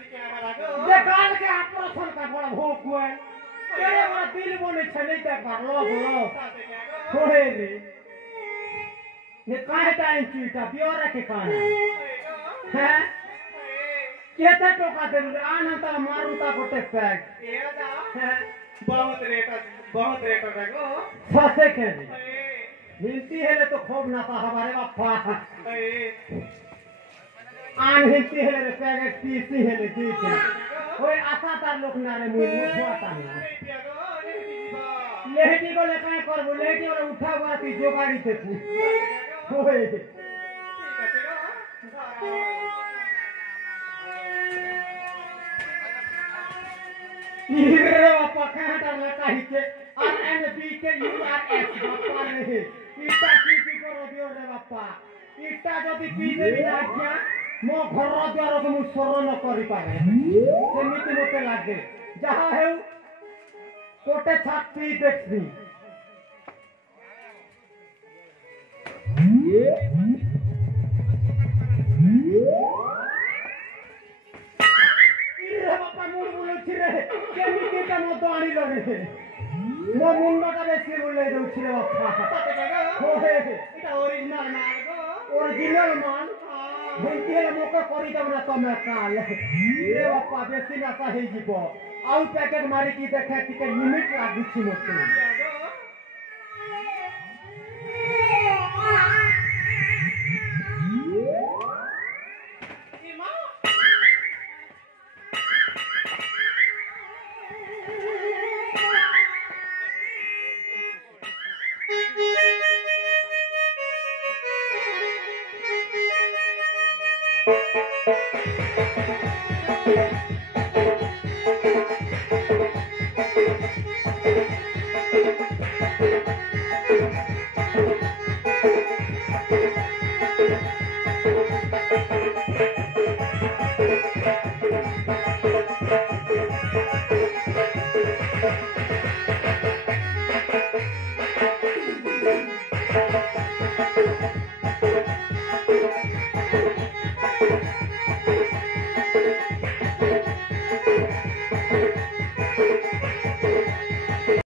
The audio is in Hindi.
काल के ऑपरेशन का बड़ा भूख हुआ है तेरे बड़ा दिल बोले छले तक भरलो बोलो होए रे ये काहे टाइम चीटा प्योर के काना हैं केते टोका दे आनंद मारू ता कोटे पैक ए दा हैं बहुत रेट रगो ससे के हिंदी हेले तो खूब नाता हमारे बापा आन हिंदी हेले रे पैकेट पीसी हेले ठीक है ओए आशा तार लोक ना रे मुई मुछवाता ना लेहटी को लेकाय करबो लेहटी वाला उठा हुआ थी जो गाड़ी से तू ओए ठीक है ये बापा कहां लगा ही के आरएनबी के यूआरएस बापा रे इटा की करो दियो रे बापा इटा जदी पीजे भी आज्ञा मो घर द्वार को मु सर न करि पारे सेमिति मते लागे जहा हेउ कोटे छाती देखबी इरे बापा मुड़ बोलो छिरे केमिति का मो तो आनी लगे मो मुंडा का बेसी बोले दउ छिरे बापा होहे इटा ओरिजिनल माल गो ओरिजिनल माल भैतिया मोका करी दबना तमे काल रे बापा बेसी ना सही जीवो आउ पैकेट मारी की देखे कि लिमिट लागु छी मते